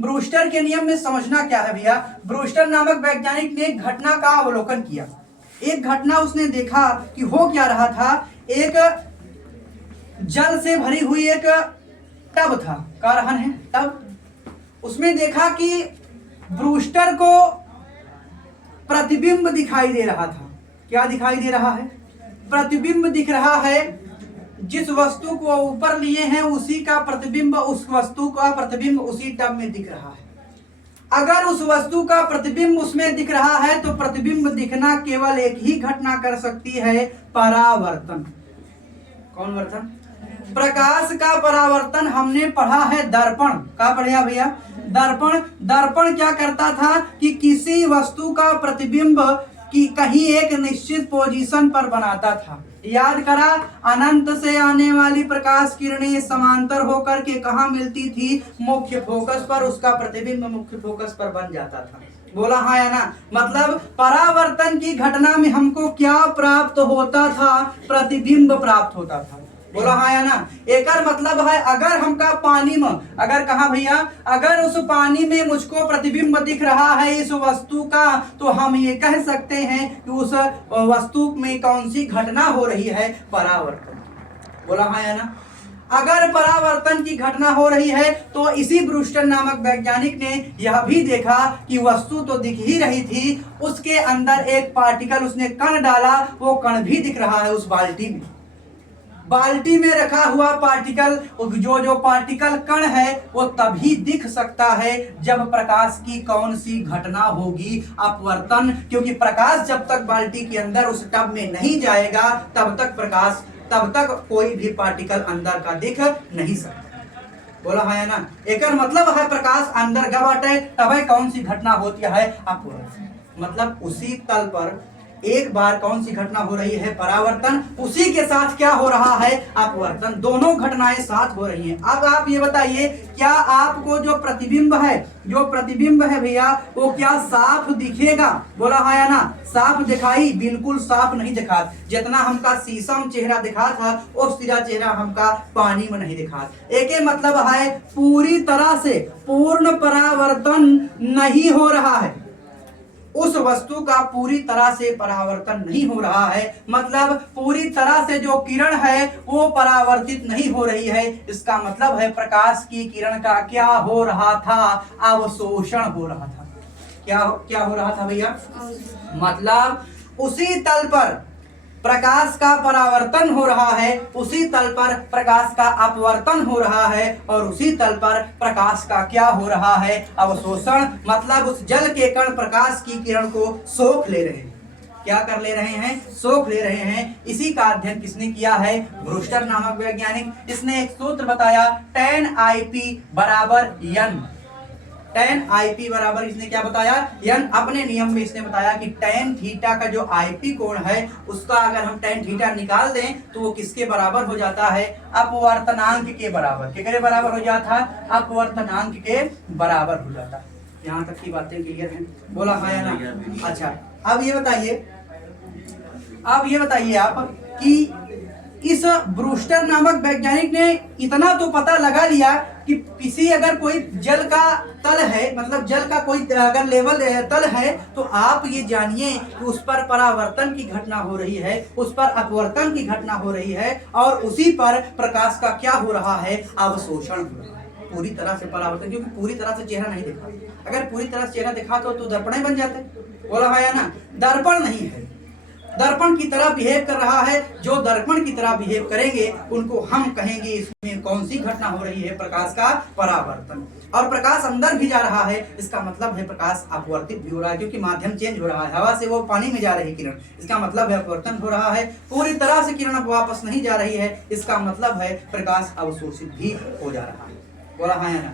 Brewster के नियम में समझना क्या है भैया। ब्रूस्टर नामक वैज्ञानिक ने एक घटना का अवलोकन किया। एक घटना उसने देखा कि हो क्या रहा था। एक जल से भरी हुई एक टब था, कारहन है टब। उसमें देखा कि ब्रूस्टर को प्रतिबिंब दिखाई दे रहा था। क्या दिखाई दे रहा है? प्रतिबिंब दिख रहा है। जिस वस्तु को ऊपर लिए हैं उसी का प्रतिबिंब, उस वस्तु का प्रतिबिंब उसी टब में दिख रहा है। अगर उस वस्तु का प्रतिबिंब उसमें दिख रहा है तो प्रतिबिंब दिखना केवल एक ही घटना कर सकती है, परावर्तन। कौन वर्तन? प्रकाश का परावर्तन हमने पढ़ा है दर्पण का। पढ़िया भैया दर्पण। दर्पण क्या करता था कि किसी वस्तु का प्रतिबिंब की कहीं एक निश्चित पोजीशन पर बनाता था। याद करा, अनंत से आने वाली प्रकाश किरणें समांतर होकर के कहाँ मिलती थी? मुख्य फोकस पर। उसका प्रतिबिंब मुख्य फोकस पर बन जाता था। बोला हाँ या ना? मतलब परावर्तन की घटना में हमको क्या प्राप्त होता था? प्रतिबिंब प्राप्त होता था। बोला हाँ या ना? एक मतलब है अगर हमका पानी में, अगर कहा भैया, अगर उस पानी में मुझको प्रतिबिंब दिख रहा है इस वस्तु का, तो हम ये कह सकते हैं कि उस वस्तु में कौन सी घटना हो रही है? परावर्तन। बोला हाँ या ना? अगर परावर्तन की घटना हो रही है तो इसी ब्रूस्टर नामक वैज्ञानिक ने यह भी देखा कि वस्तु तो दिख ही रही थी, उसके अंदर एक पार्टिकल उसने कण डाला, वो कण भी दिख रहा है उस बाल्टी में। बाल्टी में रखा हुआ पार्टिकल, जो पार्टिकल कण है वो तभी दिख सकता है जब प्रकाश की कौन सी घटना होगी? अपवर्तन। क्योंकि प्रकाश जब तक बाल्टी के अंदर उस टब में नहीं जाएगा तब तक कोई भी पार्टिकल अंदर का दिख नहीं सकता। बोला है ना? एक मतलब है प्रकाश अंदर गवाटे तब कौन सी घटना होती है? अपवर्तन। मतलब उसी तल पर एक बार कौन सी घटना हो रही है? परावर्तन। उसी के साथ क्या हो रहा है? अपवर्तन। दोनों घटनाएं साथ हो रही हैं। अब आप ये बताइए, क्या आपको जो प्रतिबिंब है भैया, वो क्या साफ दिखेगा? बोला हाँ या ना? साफ दिखाई? बिल्कुल साफ नहीं दिखा। जितना हमका शीशम चेहरा दिखा था वो सीधा चेहरा हमका पानी में नहीं दिखा। एक मतलब है पूरी तरह से पूर्ण परावर्तन नहीं हो रहा है। उस वस्तु का पूरी तरह से परावर्तन नहीं हो रहा है। मतलब पूरी तरह से जो किरण है वो परावर्तित नहीं हो रही है। इसका मतलब है प्रकाश की किरण का क्या हो रहा था? अवशोषण हो रहा था। क्या हो रहा था भैया? मतलब उसी तल पर प्रकाश का परावर्तन हो रहा है, उसी तल पर प्रकाश का अपवर्तन हो रहा है, और उसी तल पर प्रकाश का क्या हो रहा है? अवशोषण। मतलब उस जल के कण प्रकाश की किरण को सोख ले रहे हैं। क्या कर ले रहे हैं? सोख ले रहे हैं। इसी का अध्ययन किसने किया है? ब्रूस्टर नामक वैज्ञानिक। इसने एक सूत्र बताया, tan IP बराबर n। tan IP बराबर इसने क्या बताया? n। अपने नियम में इसने बताया कि tan थीटा का जो IP कोण है उसका अगर हम tan थीटा निकाल दें तो वो किसके बराबर हो जाता है? अपवर्तनांक के बराबर। किसके बराबर हो जाता? अपवर्तनांक के बराबर हो जाता। यहाँ तक की बातें क्लियर हैं? बोला हाँ या ना? अच्छा, अब ये बताइए आप कि इस ब्रूस्टर नामक वैज्ञानिक ने इतना तो पता लगा लिया कि किसी अगर कोई जल का तल है, मतलब जल का कोई अगर लेवल तल है, तो आप ये जानिए कि उस पर परावर्तन की घटना हो रही है, उस पर अपवर्तन की घटना हो रही है, और उसी पर प्रकाश का क्या हो रहा है? अवशोषण हो रहा है। पूरी तरह से परावर्तन, क्योंकि पूरी तरह से चेहरा नहीं दिखा। अगर पूरी तरह से चेहरा दिखा तो दर्पण बन जाते। बोला है या ना? दर्पण नहीं है, दर्पण की तरह बिहेव कर रहा है। जो दर्पण की तरह बिहेव करेंगे उनको हम कहेंगे इसमें कौन सी घटना हो रही है? प्रकाश का परावर्तन। और प्रकाश अंदर भी जा रहा है, इसका मतलब है प्रकाश अपवर्तित भी हो रहा है, क्योंकि माध्यम चेंज हो रहा है। हवा से वो पानी में जा रही किरण, इसका मतलब है अपवर्तन हो रहा है। पूरी तरह से किरण वापस नहीं जा रही है, इसका मतलब है प्रकाश अवशोषित भी हो जा रहा है। बोला हाँ या ना?